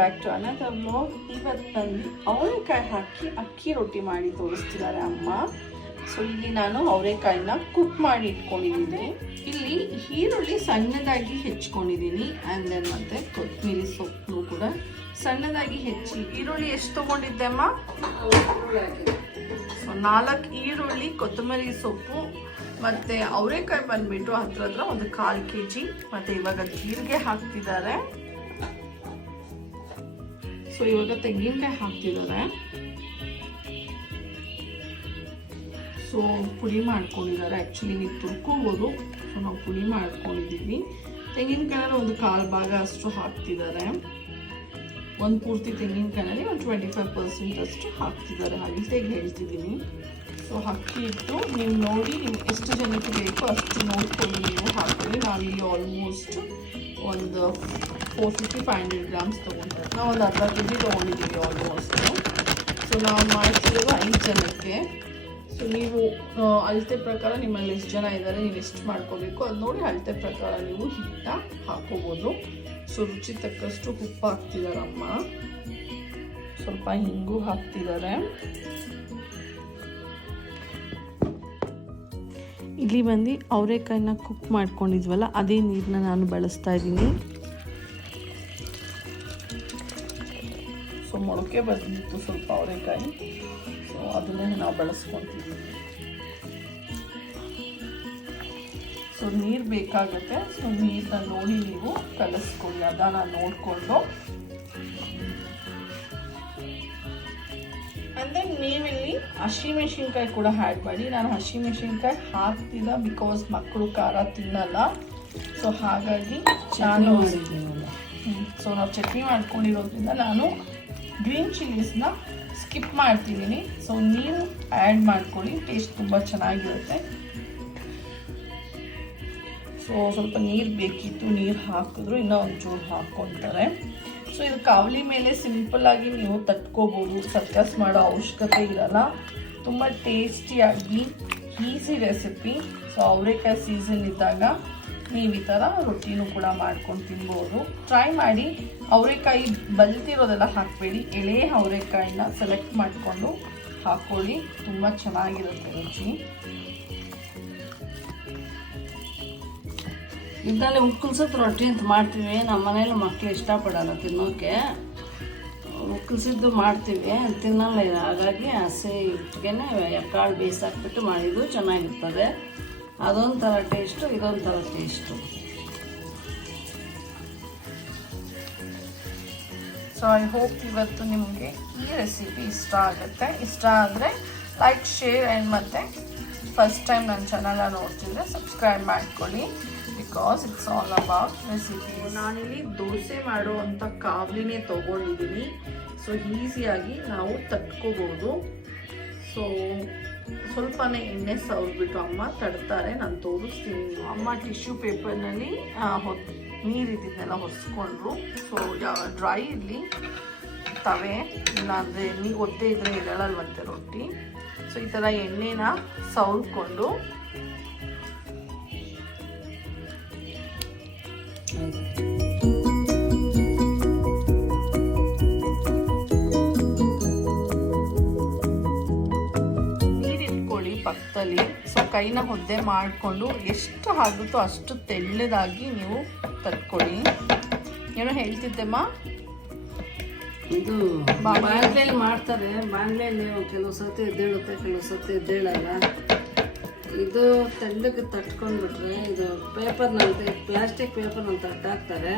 Back to another vlog. ಇವತ್ತು ನನಗೆ ಅವರೆಕಾಯಿ ಹಾಕಿ ಅಕ್ಕಿ ರೊಟ್ಟಿ ಮಾಡಿ ತೋರಿಸ್ತಿದ್ದಾರೆ ಅಮ್ಮ. ಸೊ ಇಲ್ಲಿ ನಾನು ಅವರೆಕಾಯಿನ ಕುಕ್ ಮಾಡಿ ಇಟ್ಕೊಂಡಿದ್ದೀನಿ. ಇಲ್ಲಿ ಈರುಳ್ಳಿ ಸಣ್ಣದಾಗಿ ಹೆಚ್ಚಿಕೊಂಡಿದ್ದೀನಿ ಆ್ಯಂಡ್ ದೆನ್ ಮತ್ತು ಕೊತ್ತಂಬರಿ ಸೊಪ್ಪು ಕೂಡ ಸಣ್ಣದಾಗಿ ಹೆಚ್ಚಿ. ಈರುಳ್ಳಿ ಎಷ್ಟು ತೊಗೊಂಡಿದ್ದೆ ಅಮ್ಮ? ಸೊ 4 ಈರುಳ್ಳಿ, ಕೊತ್ತಂಬರಿ ಸೊಪ್ಪು ಮತ್ತು ಅವರೆಕಾಯಿ ಬಂದುಬಿಟ್ಟು ಹತ್ರ ಒಂದು 1/4 kg. ಮತ್ತು ಇವಾಗ ಜೀರಿಗೆ ಹಾಕ್ತಿದ್ದಾರೆ. ಸೊ ಇವಾಗ ತೆಂಗಿನಕಾಯಿ ಹಾಕ್ತಿದ್ದಾರೆ. ಸೊ ಪುಡಿ ಮಾಡ್ಕೊಂಡಿದ್ದಾರೆ. ಆ್ಯಕ್ಚುಲಿ ನೀವು ತುರ್ಕೋಬೋದು. ಸೊ ನಾವು ಪುಡಿ ಮಾಡ್ಕೊಂಡಿದ್ದೀವಿ. ತೆಂಗಿನಕಾಯಿನ ಒಂದು 1/4 ಭಾಗ ಅಷ್ಟು ಹಾಕ್ತಿದ್ದಾರೆ. ಒಂದು ಪೂರ್ತಿ ತೆಂಗಿನಕಾಯಿನಲ್ಲಿ ಒಂದು 25% ಅಷ್ಟು ಹಾಕ್ತಿದ್ದಾರೆ. ಅಳತೆಗೆ ಹೇಳ್ತಿದ್ದೀನಿ. ಸೊ ಅಕ್ಕಿ ಇಟ್ಟು ನೀವು ನೋಡಿ ನಿಮ್ಗೆ ಎಷ್ಟು ಜನಕ್ಕೆ ಬೇಕೋ ಅಷ್ಟು ನೋಡ್ಕೊಂಡು ನೀವು ಹಾಕೊಳ್ಳಿ. ನಾವಿಲ್ಲಿ ಆಲ್ಮೋಸ್ಟ್ ಒಂದು 450-500 ಗ್ರಾಮ್ಸ್ ತೊಗೊಂಡಿದ್ದೀವಿ. ನಾವು ಒಂದು ಅರ್ಧ kg ತೊಗೊಂಡಿದ್ದೀವಿ ಆಲ್ಮೋಸ್ಟು. ಸೊ ನಾವು ಮಾಡ್ತಿರೋದು 5 ಜನಕ್ಕೆ. ಸೊ ನೀವು ಅಳತೆ ಪ್ರಕಾರ ನಿಮ್ಮಲ್ಲಿ ಎಷ್ಟು ಜನ ಇದ್ದಾರೆ, ನೀವು ಎಷ್ಟು ಮಾಡ್ಕೋಬೇಕು ಅದು ನೋಡಿ ಅಳತೆ ಪ್ರಕಾರ ನೀವು ಹಿಟ್ಟನ್ನ ಹಾಕೋಬೋದು. ಸೊ ರುಚಿ ತಕ್ಕಷ್ಟು ಉಪ್ಪು ಹಾಕ್ತಿದ್ದಾರೆ ಅಮ್ಮ. ಸ್ವಲ್ಪ ಹಿಂಗು ಹಾಕ್ತಿದ್ದಾರೆ. ಇಲ್ಲಿ ಬಂದು ಅವರೆಕಾಯಿನ ಕುಕ್ ಮಾಡ್ಕೊಂಡಿದ್ವಲ್ಲ ಅದೇ ನೀರನ್ನ ನಾನು ಬಳಸ್ತಾ ಇದ್ದೀನಿ. ಸೊ ಮೊಳಕೆ ಬಂದಿತ್ತು ಸ್ವಲ್ಪ ಅವರೆಕಾಯಿ. ಸೊ ಅದನ್ನೇ ನಾವು ಬಳಸ್ಕೊತೀವಿ. ಸೊ ನೀರು ಬೇಕಾಗುತ್ತೆ. ಸೊ ನೀರನ್ನ ನೋಡಿ ನೀವು ಕಲಿಸ್ಕೊಳ್ಳಿ. ಅದನ್ನು ನೋಡಿಕೊಂಡು ಅಂದರೆ ನೀವಿಲ್ಲಿ ಹಸಿಮೆಣಸಿನ್ಕಾಯಿ ಕೂಡ ಆ್ಯಡ್ ಮಾಡಿ. ನಾನು ಹಸಿಮೆಣಸಿನ್ಕಾಯಿ ಹಾಕ್ತಿಲ್ಲ ಬಿಕಾಸ್ ಮಕ್ಕಳು ಖಾರ ತಿನ್ನಲ್ಲ. ಸೊ ಹಾಗಾಗಿ ನಾನು ನಾವು ಚಟ್ನಿ ಮಾಡ್ಕೊಂಡಿರೋದ್ರಿಂದ ನಾನು ಗ್ರೀನ್ ಚಿಲ್ಲೀಸ್ನ ಸ್ಕಿಪ್ ಮಾಡ್ತಿದ್ದೀನಿ. ಸೊ ನೀವು ಆ್ಯಡ್ ಮಾಡ್ಕೊಳ್ಳಿ, ಟೇಸ್ಟ್ ತುಂಬ ಚೆನ್ನಾಗಿರುತ್ತೆ. ಸೊ ಸ್ವಲ್ಪ ನೀರು ಬೇಕಿತ್ತು, ನೀರು ಹಾಕಿದ್ರು ಇನ್ನೂ ಒಂಚೂರು ಹಾಕ್ಕೊತಾರೆ. ಸೊ ಇದು ಕಾವಲಿ ಮೇಲೆ ಸಿಂಪಲ್ಲಾಗಿ ನೀವು ತಟ್ಕೋಬೋದು. ಸರ್ಕಸ್ ಮಾಡೋ ಅವಶ್ಯಕತೆ ಇರಲ್ಲ. ತುಂಬ ಟೇಸ್ಟಿಯಾಗಿ ಈಸಿ ರೆಸಿಪಿ. ಸೊ ಅವರೆಕಾಯಿ ಸೀಸನ್ ಇದ್ದಾಗ ನೀವು ಈ ಥರ ರೊಟ್ಟಿನೂ ಕೂಡ ಮಾಡ್ಕೊಂಡು ತಿನ್ಬೋದು. ಟ್ರೈ ಮಾಡಿ. ಅವರೆಕಾಯಿ ಬಲ್ತಿರೋದೆಲ್ಲ ಹಾಕಬೇಡಿ. ಎಳೆ ಅವರೆಕಾಯಿನ ಸೆಲೆಕ್ಟ್ ಮಾಡಿಕೊಂಡು ಹಾಕ್ಕೊಳ್ಳಿ. ತುಂಬ ಚೆನ್ನಾಗಿರುತ್ತೆ ರುಚಿ. ಇದರಲ್ಲಿ ಉಕ್ಕಲ್ಸಿದ ರೊಟ್ಟಿ ಅಂತ ಮಾಡ್ತೀವಿ. ನಮ್ಮ ಮನೇಲಿ ಮಕ್ಕಳು ಇಷ್ಟಪಡಲ್ಲ ತಿನ್ನೋಕ್ಕೆ. ಉಕ್ಕಲ್ಸಿದ್ದು ಮಾಡ್ತೀವಿ, ತಿನ್ನಲ್ಲ. ಹಾಗಾಗಿ ಹಸಿ ಹಿಟ್ಟಿಗೆ ಕಾಳು ಬೇಯಿಸಾಕ್ಬಿಟ್ಟು ಮಾಡಿದ್ದು ಚೆನ್ನಾಗಿರ್ತದೆ. ಅದೊಂಥರ ಟೇಸ್ಟು, ಇದೊಂಥರ ಟೇಸ್ಟು. ಸೊ ಐ ಹೋಪ್ ಇವತ್ತು ನಿಮಗೆ ಈ ರೆಸಿಪಿ ಇಷ್ಟ ಆಗುತ್ತೆ. ಇಷ್ಟ ಆದರೆ ಲೈಕ್, ಶೇರ್ ಆ್ಯಂಡ್ ಮತ್ತು ಫಸ್ಟ್ ಟೈಮ್ ನನ್ನ ಚಾನಲ್ನ ನೋಡ್ತಿದ್ರೆ ಸಬ್ಸ್ಕ್ರೈಬ್ ಮಾಡ್ಕೊಳ್ಳಿ. Because it's all about recipe. ನಾನಿಲ್ಲಿ ದೋಸೆ ಮಾಡುವಂಥ ಕಾವಲಿನೇ ತೊಗೊಂಡಿದ್ದೀನಿ. ಸೊ ಈಸಿಯಾಗಿ ನಾವು ತಟ್ಕೋಬೋದು. ಸೊ ಸ್ವಲ್ಪನೇ ಎಣ್ಣೆ ಸವರ್ಬಿಟ್ಟು ಅಮ್ಮ ತಡ್ತಾರೆ. ನಾನು ತೋರಿಸ್ತೀನಿ. ಅಮ್ಮ ಟಿಶ್ಯೂ ಪೇಪರ್ನಲ್ಲಿ ನೀರಿದ್ದನ್ನೆಲ್ಲ ಒರೆಸ್ಕೊಂಡ್ರು. ಸೊ ಡ್ರೈ ಇರಲಿ ತವೆ, ಇಲ್ಲಾಂದರೆ ನೀರು ಒದ್ದೆ ಇದ್ದರೆ ಇರಲ್ವಂತೆ ರೊಟ್ಟಿ. ಸೊ ಈ ಥರ ಎಣ್ಣೆನ ಸವರ್ಕೊಂಡು ನೀರಿಟ್ಕೊಳ್ಳಿ ಪಕ್ಕದಲ್ಲಿ. ಸೊ ಕೈನ ಒದ್ದೆ ಮಾಡಿಕೊಂಡು ಎಷ್ಟು ಆಗುತ್ತೋ ಅಷ್ಟು ತೆಳ್ಳದಾಗಿ ನೀವು ತಟ್ಕೊಳ್ಳಿ. ಏನೋ ಹೇಳ್ತಿದ್ದೆಮ್ಮ? ಇದು ಬಾಣಲೆಯಲ್ಲಿ ಮಾಡ್ತಾರೆ. ಬಾಣಲೆಯಲ್ಲಿ ಕೆಲವು ಸತಿ ಎದ್ದೇಳುತ್ತೆ, ಕೆಲವು ಸತಿ ಎದ್ದೇಳಲ್ಲ. ಇದು ತೆಳ್ಳಗೆ ತಟ್ಕೊಂಡ್ಬಿಟ್ರೆ ಇದು ಪೇಪರ್ನಂತೆ, ಪ್ಲಾಸ್ಟಿಕ್ ಪೇಪರ್ನಂತ ತಟ್ಟಾಕ್ತಾರೆ.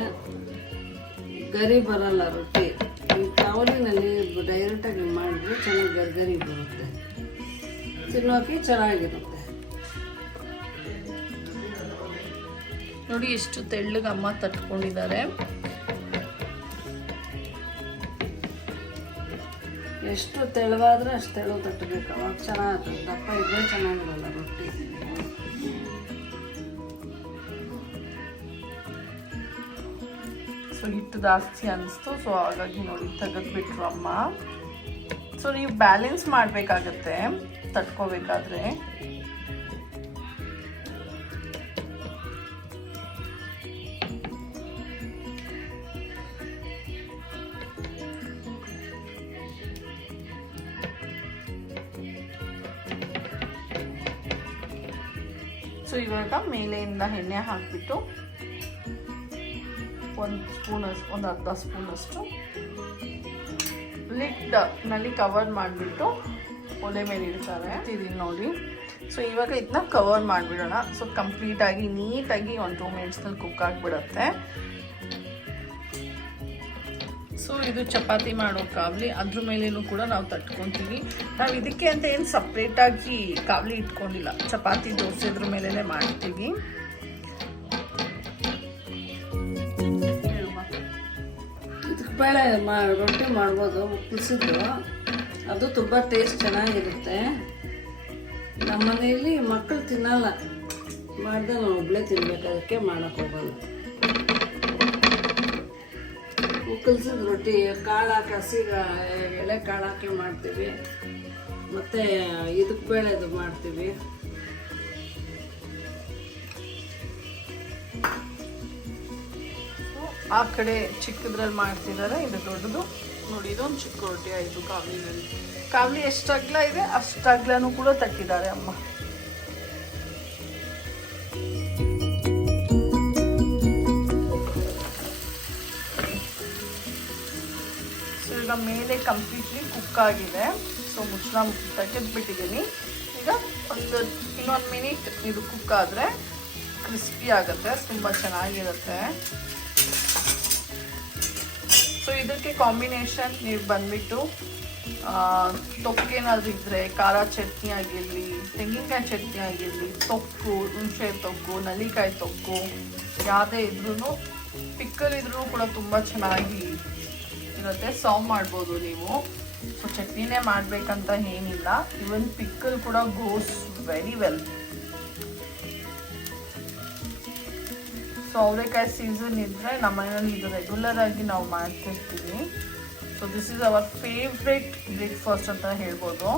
ಗರಿ ಬರಲ್ಲ ರೊಟ್ಟಿ. ಈ ಕಾವಲಿನಲ್ಲಿ ಡೈರೆಕ್ಟಾಗಿ ಮಾಡಿದ್ರೆ ಚೆನ್ನಾಗಿ ಗರಿ ಬರುತ್ತೆ, ತಿನ್ನೋಕೆ ಚೆನ್ನಾಗಿರುತ್ತೆ. ನೋಡಿ ಎಷ್ಟು ತೆಳ್ಳಗೆ ಅಮ್ಮ ತಟ್ಕೊಂಡಿದ್ದಾರೆ. ಎಷ್ಟು ತೆಳುವಾದ್ರೆ ಅಷ್ಟು ತೆಳು ತಟ್ಟಬೇಕು. ಅವಾಗ ಚೆನ್ನಾಗಿರ್ತದೆ. ದಪ್ಪ ಇದ್ರೆ ಚೆನ್ನಾಗಿರಲ್ಲ ರೊಟ್ಟಿ. ಸೊ ಹಿಟ್ಟು ಜಾಸ್ತಿ ಅನಿಸ್ತು. ಸೊ ಹಾಗಾಗಿ ನೋಡಿ ತೆಗೆದ್ಬಿಟ್ರು ಅಮ್ಮ. ಸೊ ನೀವು ಬ್ಯಾಲೆನ್ಸ್ ಮಾಡಬೇಕಾಗತ್ತೆ ತಟ್ಕೋಬೇಕಾದ್ರೆ. ಸೊ ಇವಾಗ ಮೇಲೆಯಿಂದ ಎಣ್ಣೆ ಹಾಕಿಬಿಟ್ಟು ಒಂದು ಅರ್ಧ ಸ್ಪೂನಷ್ಟು ಲಿಡ್ನಲ್ಲಿ ಕವರ್ ಮಾಡಿಬಿಟ್ಟು ಒಲೆ ಮೇಲೆ ಇಡ್ತಾರೆ ಇದೀನಿ ನೋಡಿ. ಸೊ ಇವಾಗ ಇದನ್ನ ಕವರ್ ಮಾಡಿಬಿಡೋಣ. ಸೊ ಕಂಪ್ಲೀಟಾಗಿ ನೀಟಾಗಿ ಒಂದು 2 ಮಿನಿಟ್ಸ್ನಲ್ಲಿ ಕುಕ್ ಆಗಿಬಿಡುತ್ತೆ. ಸೊ ಇದು ಚಪಾತಿ ಮಾಡೋ ಕಾವಲಿ, ಅದ್ರ ಮೇಲೇನೂ ಕೂಡ ನಾವು ತಟ್ಕೊತೀವಿ. ನಾವು ಇದಕ್ಕೆ ಅಂತ ಏನು ಸಪ್ರೇಟಾಗಿ ಕಾವಲಿ ಇಟ್ಕೊಂಡಿಲ್ಲ, ಚಪಾತಿ ದೋಸೆ ಇದ್ರ ಮೇಲೇ ಮಾಡ್ತೀವಿ. ಇದಕ್ಕೆ ಬೇಳೆ ರೊಟ್ಟಿ ಮಾಡ್ಬೋದು ಕುಸಿದು, ಅದು ತುಂಬ ಟೇಸ್ಟ್ ಚೆನ್ನಾಗಿರುತ್ತೆ. ನಮ್ಮ ಮನೆಯಲ್ಲಿ ಮಕ್ಕಳು ತಿನ್ನಲ್ಲ, ಮಾಡಿದ್ರೆ ನಾವು ಒಬ್ಬಳೇ ತಿನ್ಬೇಕು, ಅದಕ್ಕೆ ಮಾಡೋಕ್ಕೆ ಹೋಗಲ್ಲ. ಕಲ್ಸಿದ ರೊಟ್ಟಿ ಕಾಳು ಹಾಕಿ ಎಳೆ ಕಾಳು ಹಾಕಿ ಮಾಡ್ತೀವಿ, ಮತ್ತು ಇದಕ್ಕೆ ಬೇಳೆದು ಮಾಡ್ತೀವಿ. ಆ ಕಡೆ ಚಿಕ್ಕದ್ರಲ್ಲಿ ಮಾಡ್ತಿದ್ದಾರೆ, ಇದು ದೊಡ್ಡದು ನೋಡಿ. ಇದೊಂದು ಚಿಕ್ಕ ರೊಟ್ಟಿ ಆಯಿತು ಕಾವಲಿನಲ್ಲಿ. ಕಾವಲಿ ಎಷ್ಟು ಅಗಲ ಇದೆ ಅಷ್ಟು ಅಗಲನೂ ಕೂಡ ತಟ್ಟಿದ್ದಾರೆ ಅಮ್ಮ. ಸೊ ಈಗ ಮೇಲೆ ಕಂಪ್ಲೀಟ್ಲಿ ಕುಕ್ ಆಗಿದೆ. ಸೊ ಮುಚ್ಚಳ ತೆಗೆದ್ಬಿಟ್ಟಿದ್ದೀನಿ. ಈಗ ಇನ್ನೊಂದು ಮಿನಿಟ್ ಇದು ಕುಕ್ ಆದರೆ ಕ್ರಿಸ್ಪಿ ಆಗುತ್ತೆ, ತುಂಬ ಚೆನ್ನಾಗಿರುತ್ತೆ. ಸೊ ಇದಕ್ಕೆ ಕಾಂಬಿನೇಷನ್ ನೀವು ಬಂದ್ಬಿಟ್ಟು ತೊಕ್ಕೇನಾದ್ರೂ ಇದ್ದರೆ ಖಾರ ಚಟ್ನಿ ಆಗಿರಲಿ, ತೆಂಗಿನಕಾಯಿ ಚಟ್ನಿ ಆಗಿರಲಿ, ತೊಕ್ಕು, ಹುಣಸೆ ತೊಕ್ಕು, ನಲ್ಲಿಕಾಯಿ ತೊಕ್ಕು ಯಾವುದೇ ಇದ್ರೂ, ಪಿಕ್ಕಲ್ ಇದ್ರೂ ಕೂಡ ತುಂಬ ಚೆನ್ನಾಗಿ ಇರುತ್ತೆ. ಸರ್ವ್ ಮಾಡ್ಬೋದು ನೀವು. ಸೊ ಚಟ್ನಿನೇ ಮಾಡಬೇಕಂತ ಏನಿಲ್ಲ, ಇವನ್ ಪಿಕ್ಕಲ್ ಕೂಡ ಗೋಸ್ ವೆರಿ ವೆಲ್. ಸೊ ಅವರೆಕಾಯಿ ಸೀಸನ್ ಇದ್ದರೆ ನಮ್ಮ ಮನೆಯಲ್ಲಿ ಇದು ರೆಗ್ಯುಲರ್ ಆಗಿ ನಾವು ಮಾಡ್ತಿರ್ತೀವಿ. So this is our favourite breakfast ಅಂತ ಹೇಳ್ಬೋದು.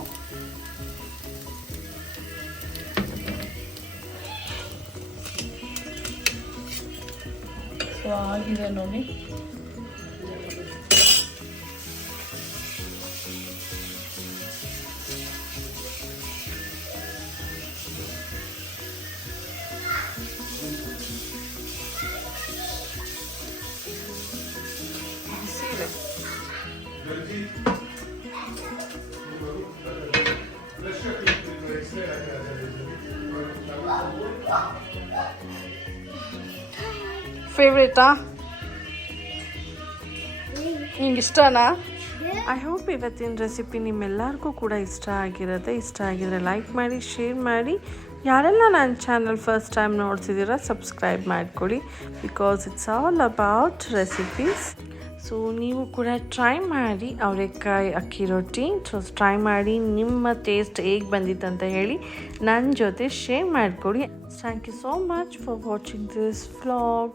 ಸೊ ಆಗಿದೆ ನೋಡಿ. ಫೇವ್ರೇಟಾ? ನಿಂಗೆ ಇಷ್ಟನಾ? ಐ ಹೋಪ್ ಇವತ್ತಿನ ರೆಸಿಪಿ ನಿಮ್ಮೆಲ್ಲರಿಗೂ ಕೂಡ ಇಷ್ಟ ಆಗಿರುತ್ತೆ. ಇಷ್ಟ ಆಗಿದ್ರೆ ಲೈಕ್ ಮಾಡಿ, ಶೇರ್ ಮಾಡಿ. ಯಾರೆಲ್ಲ ನನ್ನ ಚಾನಲ್ ಫಸ್ಟ್ ಟೈಮ್ ನೋಡ್ತಿದ್ದೀರಾ ಸಬ್ಸ್ಕ್ರೈಬ್ ಮಾಡಿಕೊಡಿ, because it's all about recipes. So ನೀವು ಕೂಡ ಟ್ರೈ ಮಾಡಿ ಅವರೆಕಾಯಿ ಅಕ್ಕಿ ರೊಟ್ಟಿ. ಸೊ ಟ್ರೈ ಮಾಡಿ ನಿಮ್ಮ ಟೇಸ್ಟ್ ಹೇಗೆ ಬಂದಿತ್ತು ಅಂತ ಹೇಳಿ ನನ್ನ ಜೊತೆ ಶೇರ್ ಮಾಡಿಕೊಡಿ. Thank you so much for watching this vlog.